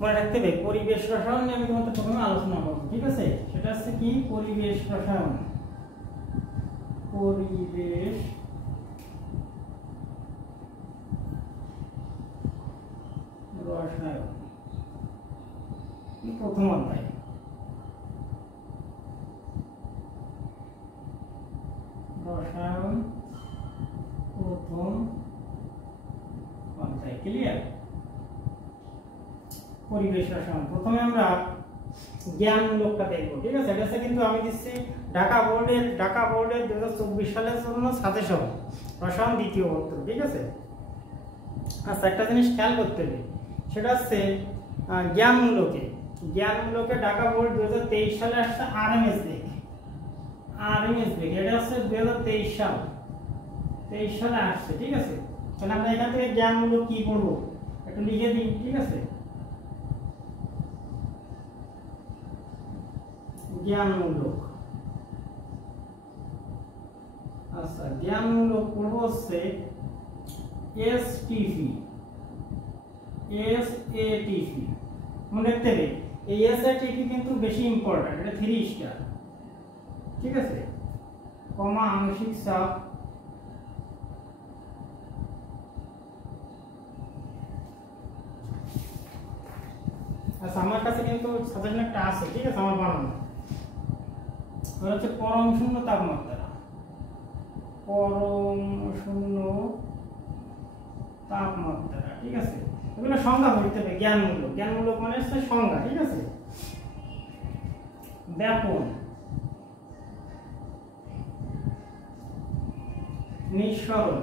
মনে রাখতে হবে পরিবেশ রসায়ন নিয়ে আমি তোমাদের প্রথমে আলোচনা করব, ঠিক আছে? সেটা হচ্ছে কি পরিবেশ রসায়ন। পরিবেশ রসায়ন প্রথম অধ্যায়। রসায়ন প্রথম অধ্যায়, ক্লিয়ার? পরিবেশ রসায়ন প্রথমে আমরা জ্ঞানমূলকটা দেখব, ঠিক আছে? এটা কিন্তু আমি দিচ্ছি ঢাকা বোর্ডের 2024 সালের জন্য সাজেশন, রসায়ন দ্বিতীয় পত্র, ঠিক আছে? আচ্ছা, একটা জিনিস খেয়াল করতে হবে, সেটা হচ্ছে জ্ঞানমূলকে ঢাকা বোর্ড 2023 সালে আসছে আরএমএস বেগ, এটা হচ্ছে 2023 সালে আসছে, ঠিক আছে? তাহলে আমরা এখান থেকে জ্ঞানমূলক কি করবো একটু লিখে দিই, ঠিক আছে? জ্ঞানমূলক, আচ্ছা জ্ঞানমূলক পড়ব হচ্ছে এসটিপি, মনে রাখতে হবে এই এসটিপি কিন্তু বেশি ইম্পর্টেন্ট, এটা 3 স্টার, ঠিক আছে? কমা আংশিক চাপ, আচ্ছা আমার কাছে কিন্তু সাজেশন একটা আছে, ঠিক আছে? আমার বানানো হচ্ছে পরম শূন্য তাপমাত্রা, ঠিক আছে? এগুলো সংজ্ঞা বলতে হবে। জ্ঞানমূলক মানে হচ্ছে সংজ্ঞা, ঠিক আছে? ব্যাপন, নিঃসরণ,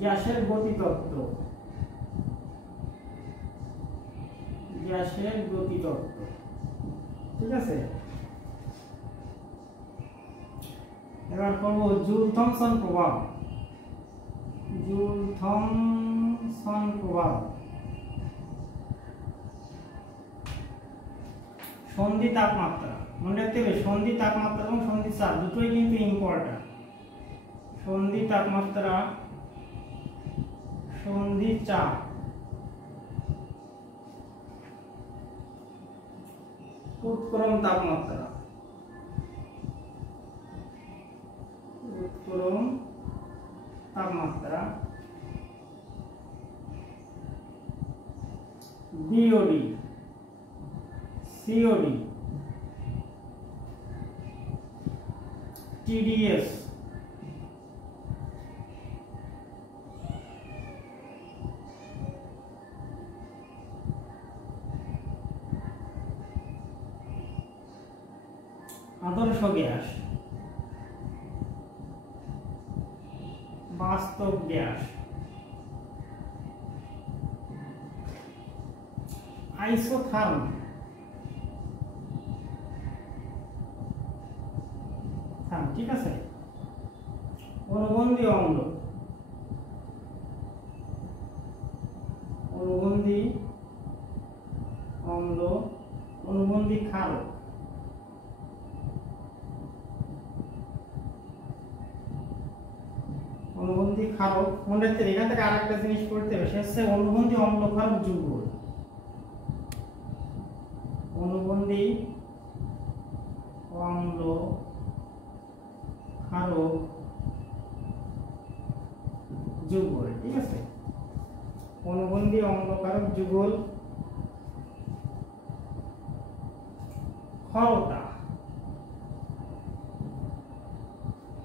গ্যাসের গতিতত্ত্ব, ঠিক আছে? এবার করবো জুল থমসন প্রভাব, সন্ধি তাপমাত্রা, মনে রাখতে হবে সন্ধি তাপমাত্রা এবং সন্ধি চাপ দুটোই কিন্তু ইম্পর্টেন্ট। সন্ধি তাপমাত্রা, সন্ধি চাপ, উৎক্রমণ তাপমাত্রা, বিওডি, সিওডি, টিডিএস, আদর্শ গ্যাস, বাস্তব গ্যাস, আইসোথার্ম, ঠিক আছে? অনুবন্ধী অম্ল, অনুবন্ধী ক্ষারক, মনে রাখতে এখান থেকে আরেকটা জিনিস পড়তে হবে, সেটা হচ্ছে অনুবন্ধী অম্ল ক্ষারক যুগল, অনুবন্ধী অম্ল ক্ষারক যুগল, ঠিক আছে? অনুবন্ধী অম্ল ক্ষারক যুগল, ক্ষরতা,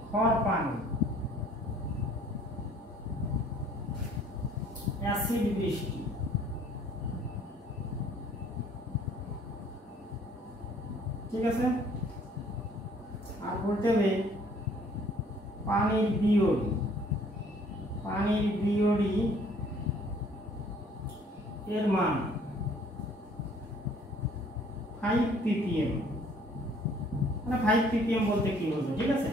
খর পানি, অ্যাসিড বৃষ্টি, ঠিক আছে? আর বলতে হবে পানির বিওডি এর মান 5 ppm, মানে 5 ppm বলতে কি বলবো, ঠিক আছে?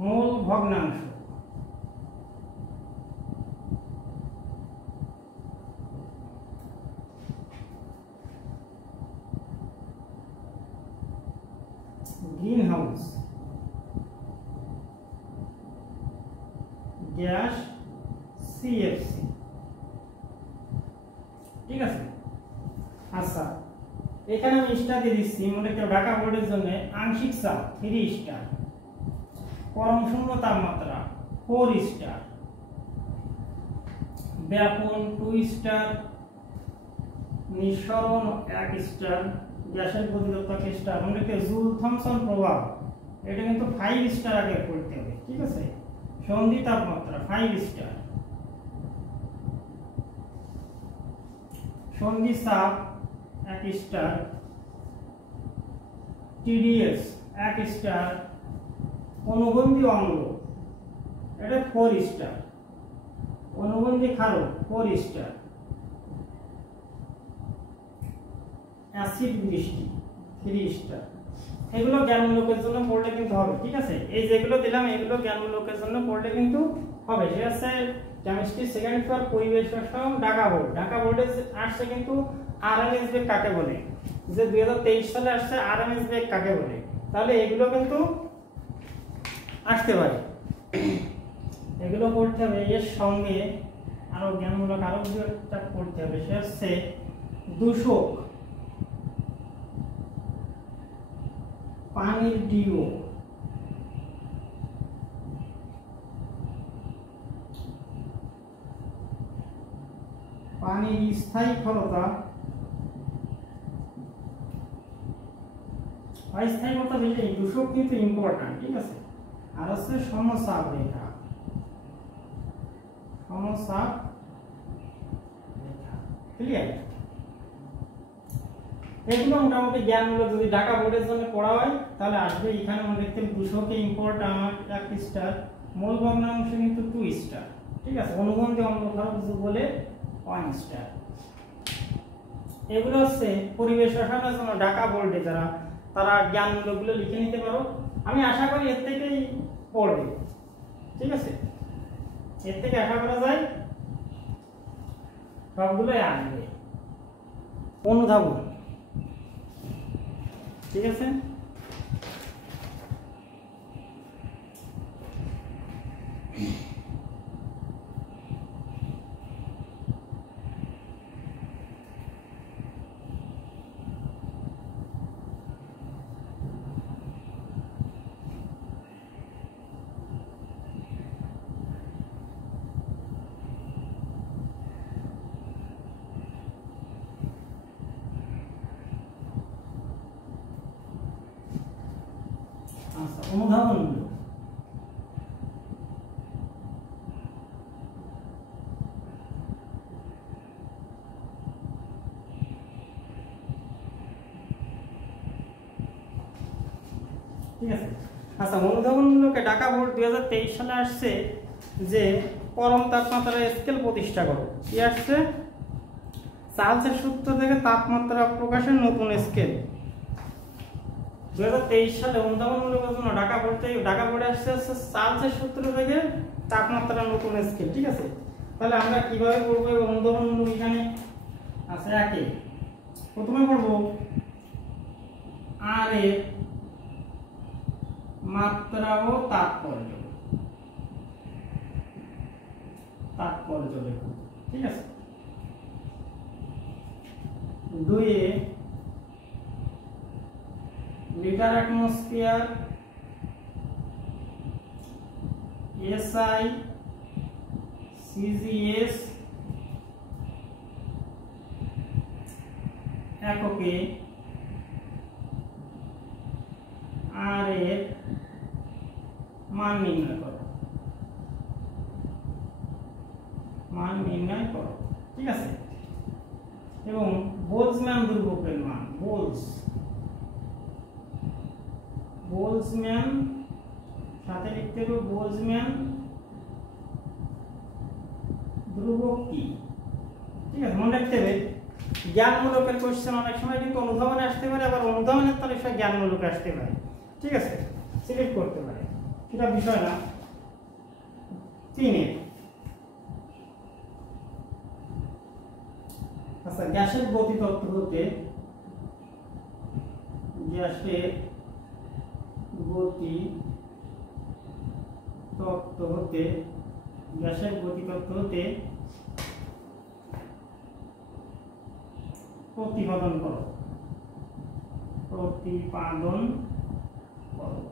মোল ভগ্নাংশ, গ্রিন হাউস, ঠিক আছে। আচ্ছা, এখানে আমি স্টার দিয়ে দিচ্ছি, মনে করি ঢাকা বোর্ডের জন্য আংশিক চাপ 3 স্টার, পরম শূন্য তাপমাত্রা 4 স্টার, ব্যাপন 2 স্টার, নিঃসরণ 1 স্টার, গ্যাসের গতিদত্তক স্টার, মনে করি জুল থমসন প্রভাব, এটা কিন্তু 5 স্টার আগে পড়তে হবে, ঠিক আছে। সন্ধি তাপমাত্রা 5 স্টার, সন্ধি চাপ 1 স্টার, টিডিএস 1 স্টার, অনুবন্ধী অম্ল এটা 4 স্টার, অনুবন্ধী ক্ষারক 4 স্টার, অ্যাসিড বৃষ্টি 3 স্টার। এগুলো জ্ঞানমূলকের জন্য পড়লে কিন্তু হবে, ঠিক আছে। এই যেগুলো দিলাম এগুলো জ্ঞানমূলকের জন্য পড়লে কিন্তু হবে। সেটা হচ্ছে কেমিস্ট্রি সেকেন্ড পেপার পরিবেশ রসায়ন ঢাকা বোর্ড। ঢাকা বোর্ডে আসছে কিন্তু আরএমএস বেগ কাকে বলে, যে 2023 সালে আসছে আরএমএস বেগ কাকে বলে, তাহলে এগুলো কিন্তু আসতে পারে, এগুলো পড়তে হবে। এর সঙ্গে আরো জ্ঞানমূলক আরো একটা পড়তে হবে, সেটা হচ্ছে দূষক, পানির ডিও, পানির স্থায়ী ক্ষমতা, অস্থায়ী ক্ষমতা বেশি, দূষক কিন্তু ইম্পর্টেন্ট, ঠিক আছে। আর হচ্ছে সমচাপ রেখা, সমচাপ রেখা, ক্লিয়ার। এগুলো মোটামুটি জ্ঞানমূলক যদি ঢাকা বোর্ডের জন্য পড়া হয় তাহলে আসবে। এখানে মনে রাখতে দূষকে ইম্পর্টেন্ট 1 স্টার, মূল ভগ্নাংশ কিন্তু 2 স্টার, ঠিক আছে। অনুবন্ধী অম্ল ক্ষারক বলে 1 স্টার। এগুলো হচ্ছে পরিবেশ রসায়নের জন্য ঢাকা বোর্ডে যারা তারা জ্ঞানমূলকগুলো লিখে নিতে পারো। আমি আশা করি এর থেকেই পড়বে, ঠিক আছে। এর থেকে আশা করা যায় সবগুলোই আসবে। অনুধাবন, ঠিক আছে। আচ্ছা, অনুধাবনগুলো ঠিক আছে। আচ্ছা, অনুধাবনগুলোকে ঢাকা বোর্ড 2023 সালে আসছে যে পরম তাপমাত্রা স্কেল প্রতিষ্ঠা করো, কি আসছে, চার্লসের সূত্র থেকে তাপমাত্রা প্রকাশের নতুন স্কেল। 2023 সালে অনুধাবনমূলকের জন্য ঢাকা বোর্ডে আসছে চার্লসের সূত্র থেকে তাপমাত্রা নতুন স্কেল, ঠিক আছে। তাহলে আমরা কিভাবে করবো অনুধাবনমূলক এখানে আছে। একে প্রথমে করবো আর এর মাত্রা ও তাৎপর্য লেখো, ঠিক আছে। 2 লিটার অ্যাটমসফিয়ার এসআই সিজিএস এককে আর এর মান নির্ণয় করো, ঠিক আছে। এবং বোলজম্যান ধ্রুবকের মান, বোলজম্যান সাথে লিখতে হবে বোলজম্যান ধ্রুবক কি, ঠিক আছে। মনে রাখতে হবে জ্ঞানমূলকের কোশ্চেন অনেক সময় কিন্তু অনুধাবনে আসতে পারে, আবার অনুধাবনের তাহলে সব জ্ঞানমূলকে আসতে পারে, ঠিক আছে। সিলেক্ট করতে পারে, সেটা বিষয় না। 3 আচ্ছা, গ্যাসের গতিতত্ত্ব হতে গ্যাসের গতিতত্ত্ব হতে প্রতিপাদন করো, প্রতিপাদন করো।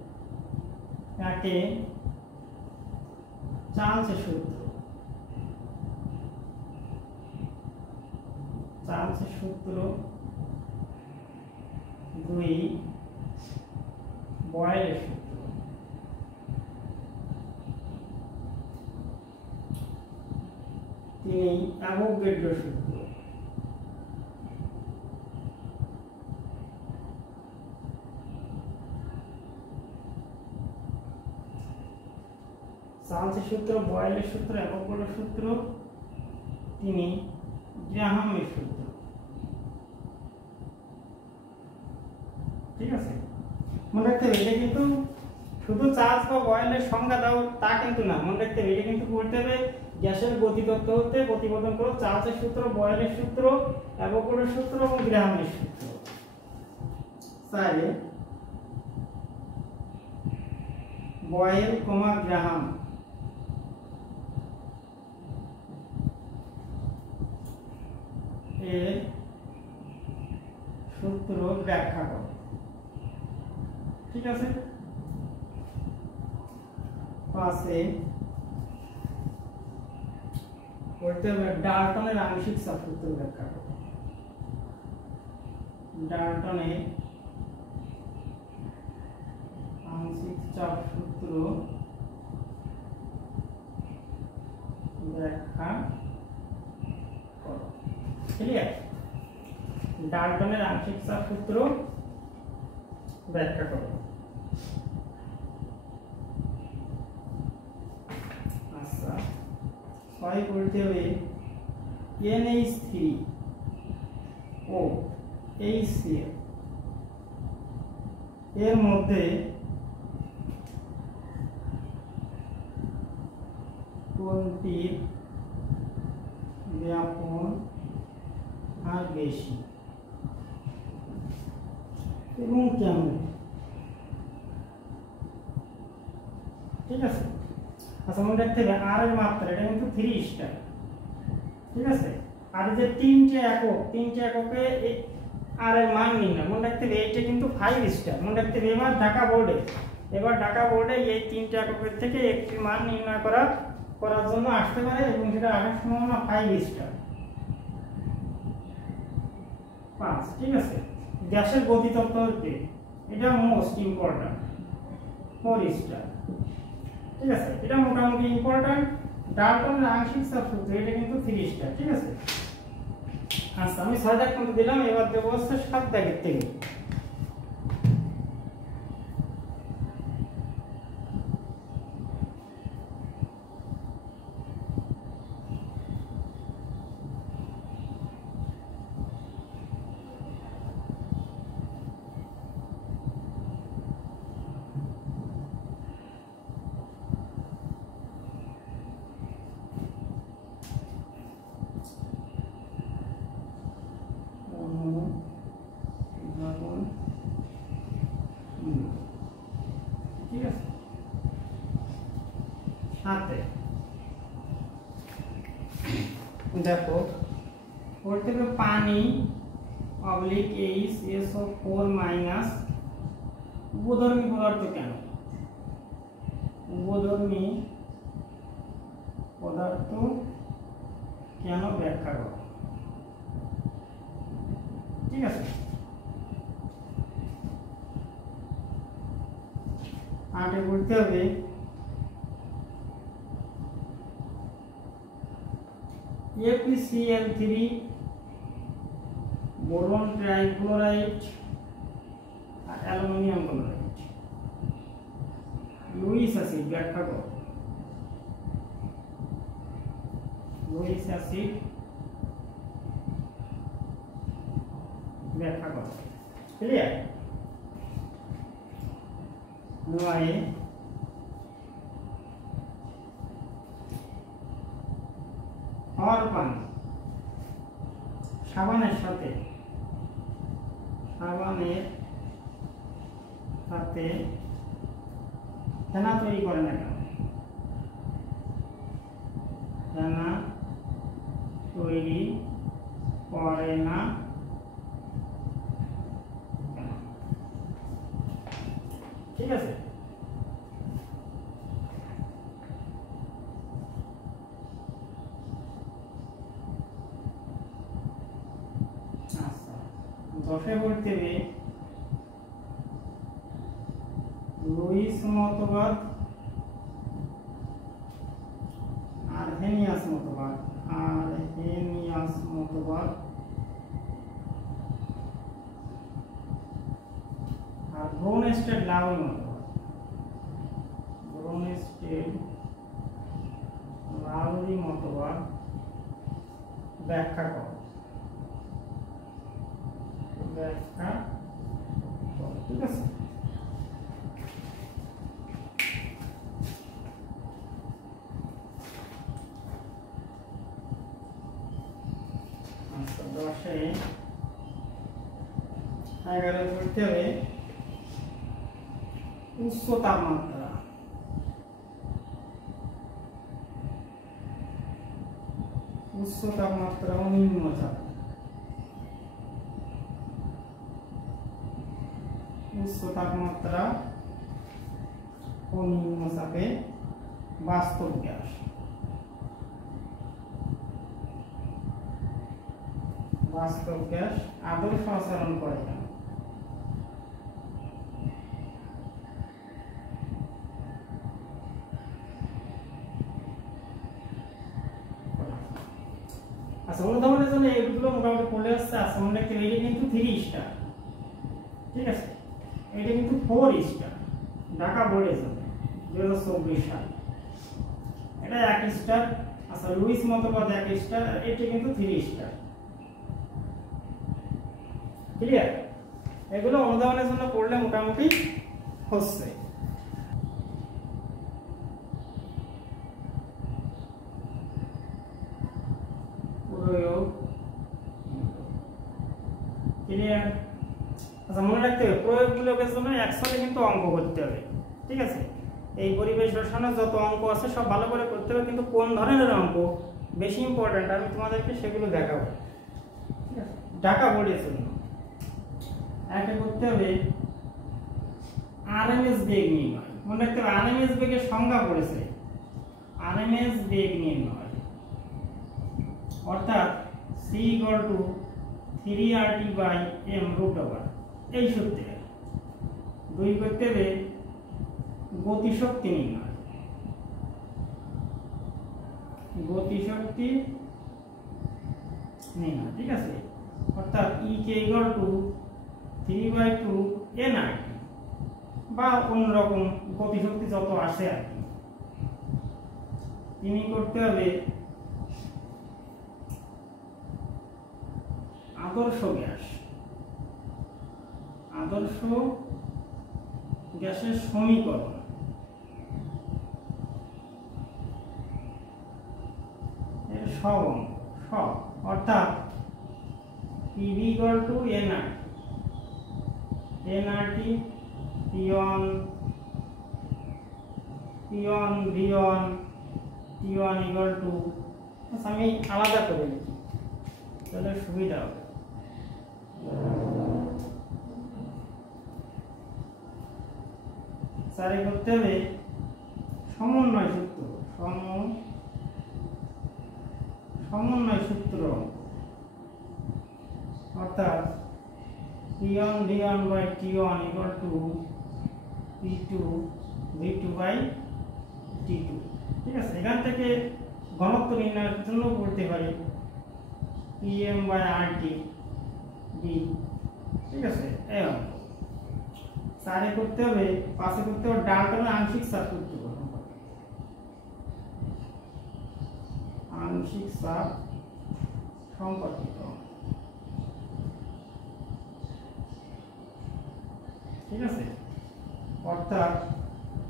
একে চার্লস সূত্র, চার্লস সূত্র। দুই বয়েলের সূত্র। তিনি অ্যাভোগাড্রো সূত্র। চার্লসের সূত্র, বয়েলের সূত্র, অ্যাভোগাড্রো সূত্র, তিনি গ্রাহামের সূত্র। ঠিক আছে, মনে রাখতে হবে এটা কিন্তু শুধু চার্লস বা বয়েলের সংজ্ঞা দাও তা কিন্তু না, মনে রাখতে হবে এটা কিন্তু বলতে হবে গ্যাসের গতিতত্ত্ব হতে প্রতিপাদন করো চার্লসের সূত্র, বয়েলের সূত্র, অ্যাভোগাড্রোর সূত্র এবং গ্রাহামের সূত্র। তাহলে বয়েল কমা গ্রাহাম এর সূত্র ব্যাখ্যা করো। ঠিক আছে, পাশে বলতে হবে ডাল্টনের আংশিক চাপ সূত্র ব্যাখ্যা করো। ডাল্টনের আংশিক চাপ সূত্র ব্যাখ্যা করো। ক্লিয়ার? ডাল্টনের আংশিক চাপ সূত্র ব্যাখ্যা করো। আচ্ছা, 6 বলতে হবে NH3 ও HCl এর মধ্যে কোনটির ব্যাপন আর বেশি এবং কেমন? ঠিক আছে, আচ্ছা মনে রাখতে হবে আর এর মাত্রা এটা কিন্তু 3 স্টার। ঠিক আছে, আর যে তিনটে এককে আর এর মান নির্ণয়, মনে রাখতে হবে এইটা কিন্তু 5 স্টার। মনে রাখতে হবে এবার ঢাকা বোর্ডে এই তিনটে এককের থেকে একটি মান নির্ণয় করার জন্য আসতে পারে এবং সেটা আসার সম্ভাবনা 5 স্টার 5। ঠিক আছে, গ্যাসের গতিতত্ত্ব হতে এটা মোস্ট ইম্পর্টেন্ট 4 স্টার। ঠিক আছে, এটা মোটামুটি ইম্পর্টেন্ট। ডাল্টনের আংশিক চাপ সূত্র এটা কিন্তু 3 স্টার। ঠিক আছে, আচ্ছা আমি 6 দাগ কিন্তু দিলাম, এবার দেব হচ্ছে 7 দাগের থেকে। ঠিক আছে, সাথে দেখো বলতে হবে পানি অবলিক HSO4 মাইনাস উপধর্মী পদার্থ কেন? উপধর্মী পদার্থ কেন ব্যাখ্যা করো। ঠিক আছে, আটে বলতে হবে FeCl3 বোরন ট্রাইক্লোরাইড আর অ্যালুমিনিয়াম ক্লোরাইড লুইস অ্যাসিড ব্যাখ্যা করো। লুইস অ্যাসিড ব্যাখ্যা করো। ক্লিয়ার? 9 খাওয়ার পানি সাবানের সাথে ফেনা তৈরি করে না কেন? ফেনা তৈরি করে না 10-এ করতে হবে লুইস মতবাদ, আরহেনিয়াস মতবাদ, আর ব্রোনস্টেড লাউই মতবাদ, ব্যাখ্যা করো। ঠিক আছে, আচ্ছা 10-এ 11 করতে হবে উচ্চ তাপমাত্রা, ও নিম্নচাপ। উচ্চ তাপমাত্রা ও নিম্নচাপে বাস্তব গ্যাস। আদর্শ আচরণ করে কেন? আচ্ছা, অনুধাবনের জন্য এগুলো মোটামুটি পড়লে আসছে। আচ্ছা, মনে রাখতে হবে এটা কিন্তু 3 স্টার, ঠিক আছে, এটা কিন্তু 4 স্টার ঢাকা বোর্ডের জন্য 2024 সাল। এটা 1 স্টার। আচ্ছা, লুইস মতবাদ 1 স্টার, এটা কিন্তু 3 স্টার। ক্লিয়ার? এগুলো অনুধাবনের জন্য পড়লে মোটামুটি হচ্ছে। ক্লিয়ার? আচ্ছা, মনে রাখতে হবে প্রয়োগগুলোর জন্য একসাথে কিন্তু অঙ্ক করতে হবে। ঠিক আছে, এই পরিবেশ রসায়নের যত অঙ্ক আছে সব ভালো করে করতে হবে, কিন্তু কোন ধরনের অঙ্ক বেশি ইম্পর্টেন্ট আমি তোমাদেরকে সেগুলো দেখাবো। ঠিক আছে, ঢাকা বোর্ডের জন্য 1-এ করতে হবে আরএমএস বেগ নির্ণয়। মনে রাখতে হবে আরএমএস বেগের সংজ্ঞা পড়েছে, আরএমএস বেগ নির্ণয় অর্থাৎ c = 3RT/m√/। এই সূত্রে 2 করতে হবে গতিশক্তি নির্ণয়। ঠিক আছে, অর্থাৎ E = 3/2 বা অন্যরকম গতিশক্তি যত আসে আর কি। 3 করতে হবে আদর্শ গ্যাসের সমীকরণ। এর সব অর্থাৎ PV = nRT P1 V1 T1 = আমি আলাদা করে লিখি তাহলে সুবিধা হবে। চারে করতে হবে সমন্বয় সূত্র অর্থাৎ P1 V1/T1 = P2 V2/T2। ঠিক আছে, এখান থেকে ঘনত্ব নির্ণয়ের জন্য করতে পারি Pm/RT D। ঠিক আছে, এই অঙ্ক 4-এ করতে হবে। 5-এ করতে হবে ডাল্টনের আংশিক চাপ সূত্র। আংশিক চাপ সম্পর্কিত। ঠিক আছে, অর্থাৎ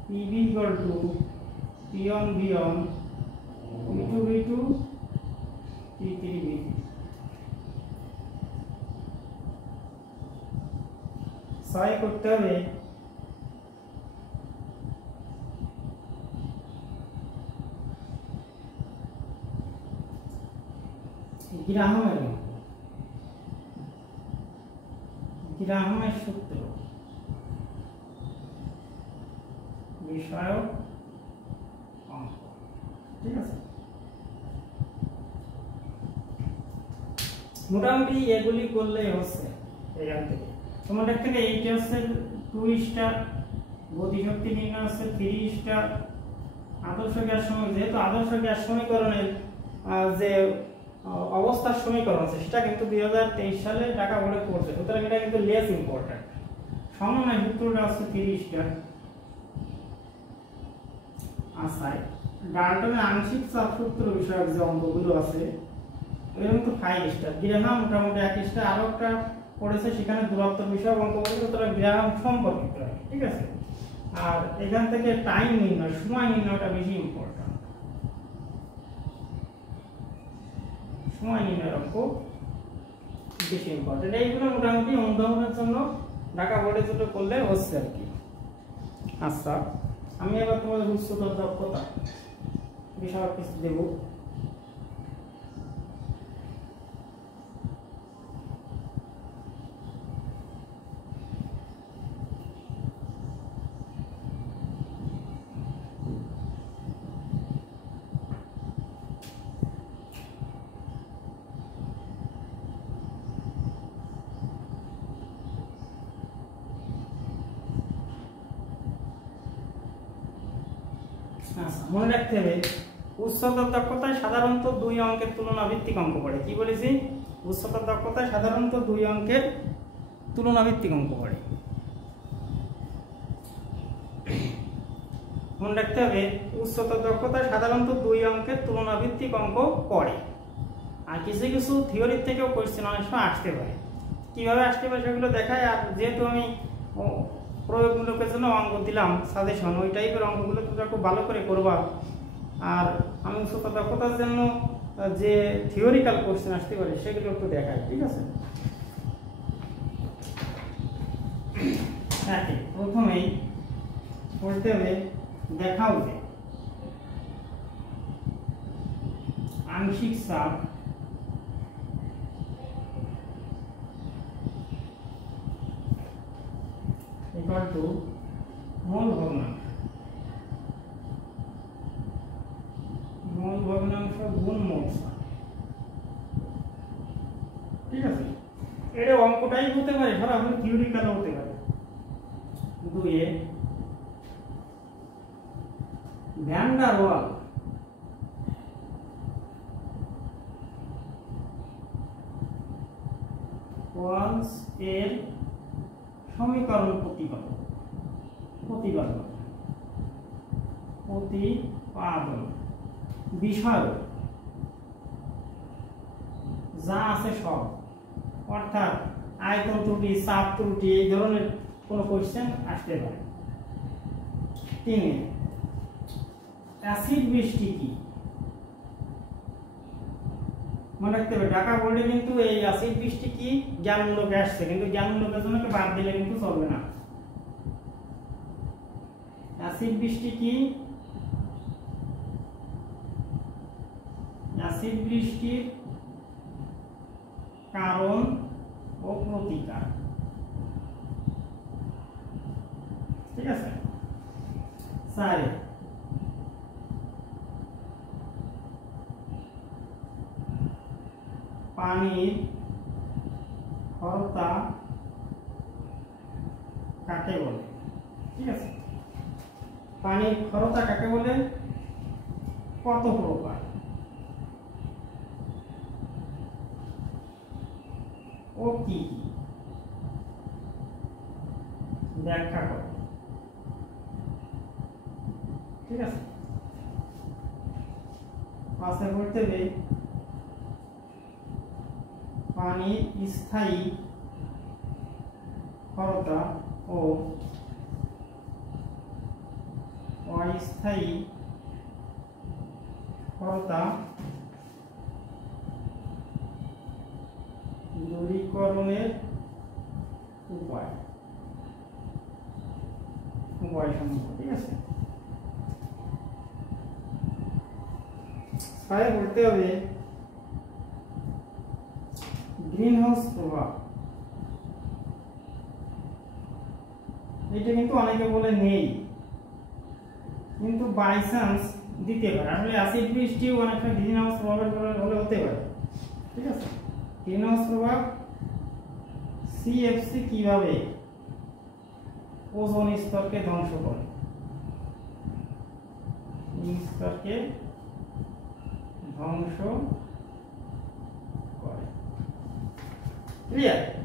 PV = P1 V1 P2 V2 P3 V3। 6 করতে হবে গ্রাহামের সূত্র বিষয়ক অঙ্ক। ঠিক আছে, মোটামুটি এগুলি করলেই হচ্ছে। এখান থেকে তোমার থেকে এইটা হচ্ছে 2 স্টার, গতিশক্তি নির্ণয় হচ্ছে 3 স্টার। আদর্শ গ্যাস সমীকরণ, যেহেতু আদর্শ গ্যাস সমীকরণের যে অবস্থার সমীকরণ আছে সেটা কিন্তু 2023 সালে ঢাকা বোর্ডে পড়ছে, সুতরাং এটা কিন্তু লেস ইম্পর্টেন্ট। সমন্বয় সূত্রটা হচ্ছে 3 স্টার। আচ্ছা, ডাল্টনের আংশিক চাপ সূত্র বিষয়ক যে অঙ্কগুলো আছে এগুলো কিন্তু 5 স্টার। গ্রাহাম মোটামুটি 1 স্টার। আরো একটা পড়েছে সেখানে দূরত্ব বিষয়ক অঙ্ক বলতে, সুতরাং গ্রাহাম সম্পর্কিত, ঠিক আছে। আর এখান থেকে টাইম নির্ণয়, সময় নির্ণয়টা বেশি ইম্পর্টেন্ট। সময় নির্ণয়ের অঙ্ক বেশি ইম্পর্টেন্ট। এইগুলো মোটামুটি অনুধাবনের জন্য ঢাকা বোর্ডে যেটা করলে হচ্ছে আর কি। আচ্ছা, আমি এবার তোমাদের উচ্চতর দক্ষতা বিষয়ক কিছু দেব। মনে রাখতে হবে উচ্চতর দক্ষতায় সাধারণত 2 অঙ্কের তুলনা ভিত্তিক অঙ্ক পড়ে। কি বলেছি? উচ্চতর দক্ষতায় সাধারণত 2 অঙ্কের তুলনা ভিত্তিক অঙ্ক পড়ে। মনে রাখতে হবে উচ্চতর দক্ষতায় সাধারণত 2 অঙ্কের তুলনা ভিত্তিক অঙ্ক পড়ে। আর কিছু কিছু থিওরির থেকেও কোশ্চেন অনেক সময় আসতে পারে। কিভাবে আসতে পারে সেগুলো দেখায়। আর যেহেতু আমি প্রয়োগমূলকের জন্য অঙ্ক দিলাম সাজেশন, ওই টাইপের অঙ্কগুলো তোমরা খুব ভালো করে করবা। আর আমি উচ্চতর দক্ষতার জন্য যে থিওরিক্যাল কোশ্চেন আসতে পারে সেগুলো একটু দেখাই, ঠিক আছে। হ্যাঁ, প্রথমেই বলতে হবে দেখাও যে আংশিক চাপ equal to মোল ভগ্নাংশ গুণ মোল চাপ, ঠিক আছে। এটা অঙ্কটাই হতে পারে, সরাসরি থিওরিক্যাল হতে পারে। 2 ভ্যান ডার ওয়ালস এর সমীকরণ প্রতিপাদন বিষয় যা আছে সব, অর্থাৎ আয়তন ত্রুটি, চাপ ত্রুটি, এই ধরনের কোনো কোশ্চেন আসতে পারে। 3 অ্যাসিড বৃষ্টি কি? মনে রাখতে হবে ঢাকা বোর্ডে কিন্তু এই অ্যাসিড বৃষ্টি কি জ্ঞানমূলক আসছে, কিন্তু জ্ঞানমূলকের জন্য বাদ দিলে কিন্তু চলবে না। অ্যাসিড বৃষ্টি কি? অ্যাসিড বৃষ্টির কারণ ও প্রতিকার, ঠিক আছে। 4 পানির ক্ষরতা কাকে বলে? ঠিক আছে, পানির ক্ষরতা কাকে বলে? কত প্রকার? ও কি কি? ব্যাখ্যা করো, ঠিক আছে। পাশে বলতে হবে পানির স্থায়ী ক্ষরতা ও অস্থায়ী ক্ষরতা দূরীকরণের উপায় সমূহ, ঠিক আছে। বলতে হবে গ্রিন হাউস প্রভাব। এটা কিন্তু অনেকে বলে নেই, কিন্তু বাই চান্স দিতে পারে। আসলে অ্যাসিড বৃষ্টিও অনেকটা গ্রিন হাউস প্রভাবের হলে হতে পারে, ঠিক আছে। গ্রিন হাউস প্রভাব সিএফসি কিভাবে ওজোন স্তরকে ধ্বংস করে, স্তরকে ধ্বংস করে। ক্লিয়ার?